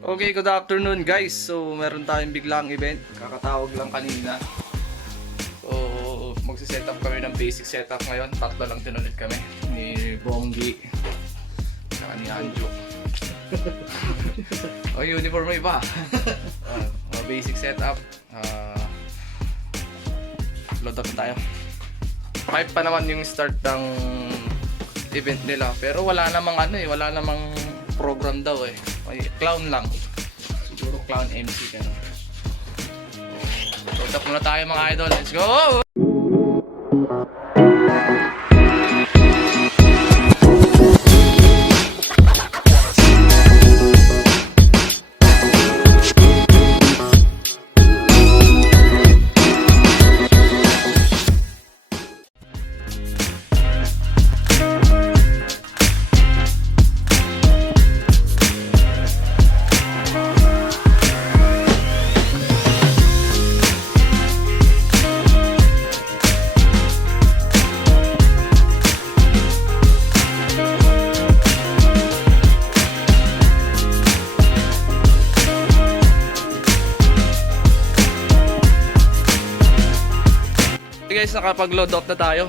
Okay, good afternoon guys. So, meron tayong biglang event. Kakatawag lang kanina. So, magsiset up kami ng basic setup ngayon. Tatlo lang din ulit kami. Ni Bonggi. Saka ni Anjo. O, uniform mo iba. Mga basic setup. Load up na tayo. 5 pa naman yung start ng event nila. Pero wala namang wala namang program daw eh. May clown lang. Siguro clown MC ka na. So, tap muna tayo mga idol. Let's go! Okay guys, nakapag-load out na tayo.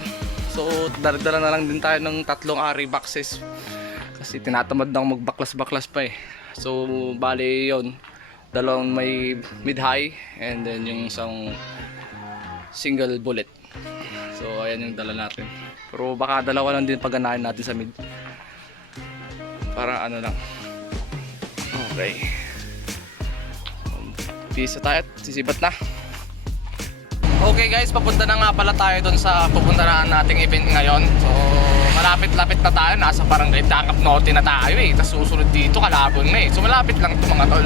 So, dala na lang din tayo ng 3 ARI boxes. Kasi tinatamad na akong magbaklas-baklas pa eh. So, bali yun. Dalawang may mid-high and then yung isang single bullet. So, ayan yung dala natin. Pero baka dalawa lang din pagganahin natin sa mid. Para ano lang. Okay. Pisa tayo at sisibat na. Okay guys, papunta na nga pala tayo doon sa pupuntahan nating event ngayon. So, malapit-lapit na tayo. Nasa barangay Takap Norte na tayo eh. Tapos susunod dito, Kalabon na eh. So, malapit lang ito mga tol.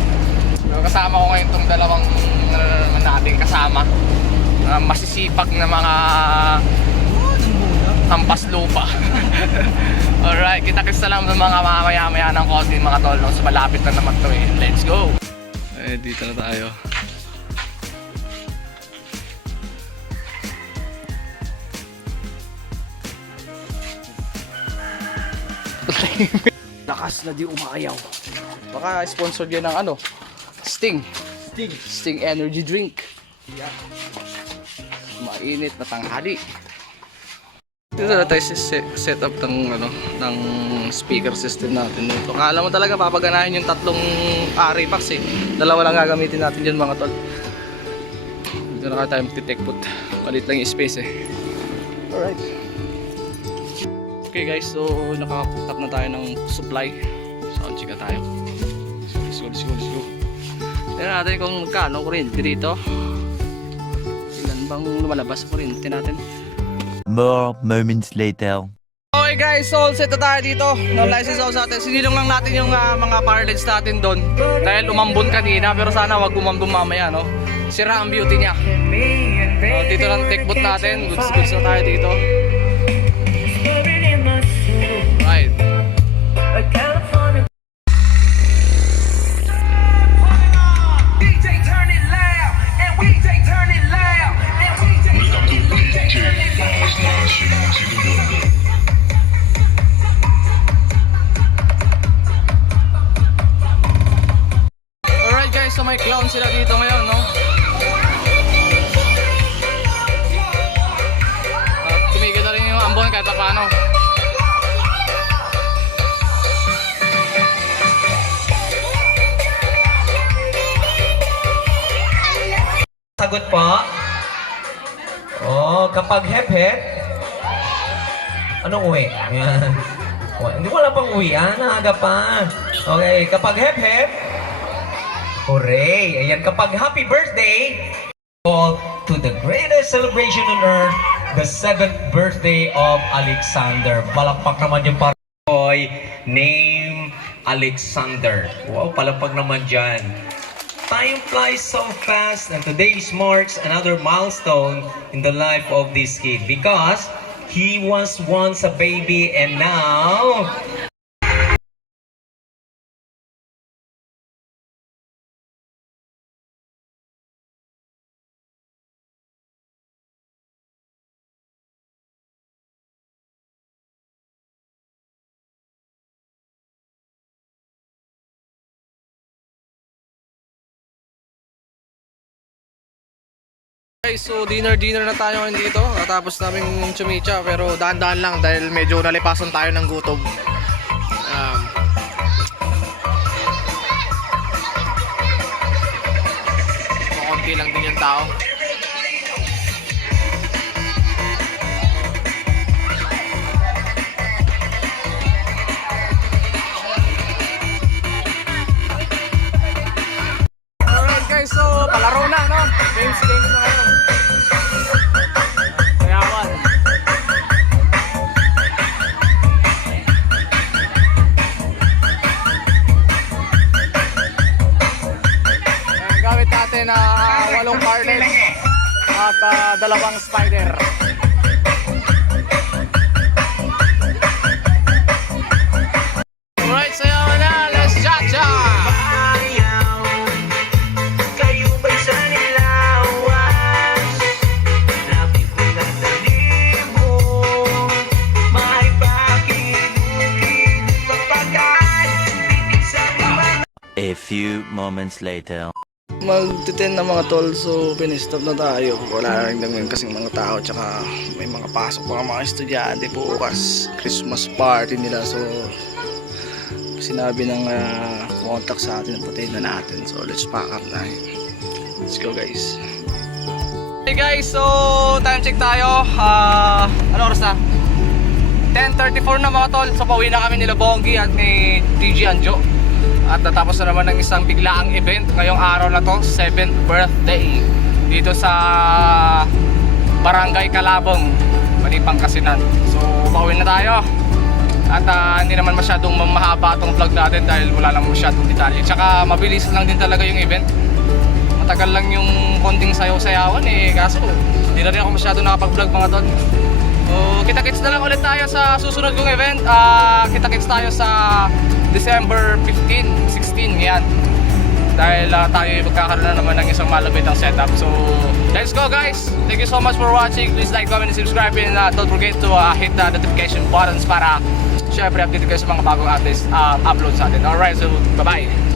So, kasama ko ngayon itong dalawang nating kasama. Masisipag na mga hampas lupa. Alright, kita-kits na lang ng mga mamaya-maya ng konti mga tol. So, malapit na naman ito eh. Let's go! Eh, dito na tayo. Lakas na di umayaw. Baka sponsor yan ng Sting energy drink. Yeah. Mainit na tanghali. Dito na tayo set up ng speaker system natin dito. Akala mo talaga papaganahin yung 3 ARI packs eh. Dalawa lang gagamitin natin dyan mga tol. Dito na tayo magti-take-put. Malit lang yung space eh. Alright. Okay guys, so nakapag-tap na tayo ng supply. So, chika tayo. Let's go. Tignan natin kung magkano kuryente dito. Ilan bang lumalabas sa kuryente natin. More moments later. Okay guys, so all set na tayo dito. No license ako sa atin. Sinilong lang natin yung mga power lines natin doon. Dahil umambon kanina, pero sana wag umambon mamaya, no? Sira ang beauty niya. So, dito lang take-boot natin. Goods na tayo dito. Right. Alright guys, so may clown sila dito ngayon, no? Tumigil na rin yung ambon kahit paano. Sagot po. Oh, kapag hep-hep, anong uwi? Hindi wala pang uwian, aga pa. Okay, kapag hep-hep, hooray! Ayan, kapag happy birthday, all to the greatest celebration on earth, the 7th birthday of Alexander. Palakpak naman yung paroy, name Alexander. Wow, palakpak naman dyan. Time flies so fast and today marks another milestone in the life of this kid because he was once a baby and now Guys, so dinner na tayo ngayon dito. Natapos namin chumicha pero daan-daan lang dahil medyo nalipasan tayo ng gutom. Konti lang din yung tao. Alright guys, so palaro na, no? Games na ngayon. Sayawan. Ayan, gamit natin na 8 carnet at 2 spider. Alright, sayawan na! Let's cha-cha! A few moments later. Mag-10 na mga tol, so pinistop na tayo. Wala rin naman kasing mga tao, tsaka may mga pasok mga estudyante bukas. Christmas party nila, so sinabi ng contact sa atin, patayin na natin. So let's pack up na. Let's go guys. Hey guys, so time check tayo. Ano oras na? 10:34 na mga tol. So pauwi na kami nila Bongi at ni TG Anjo. At natapos na naman ng isang biglaang event ngayong araw na to, 7th birthday dito sa Barangay Calabong, Pangasinan. So pauwi na tayo. At hindi naman masyadong mahaba itong vlog natin dahil wala lang masyadong detalye. Tsaka mabilis lang din talaga yung event. Matagal lang yung konting sayaw-sayawan kaso hindi na rin ako masyadong nakapag-vlog mga tol. So kita-kits na lang ulit tayo sa susunod kong event. Kita-kits tayo sa December 15, 16 yan. Dahil tayo magkakaroon na naman ng isang malabitang setup. So let's go guys. Thank you so much for watching. Please like, comment, and subscribe. And don't forget to hit the notification buttons para syempre update kayo sa mga bagong upload sa atin. Alright, so bye bye.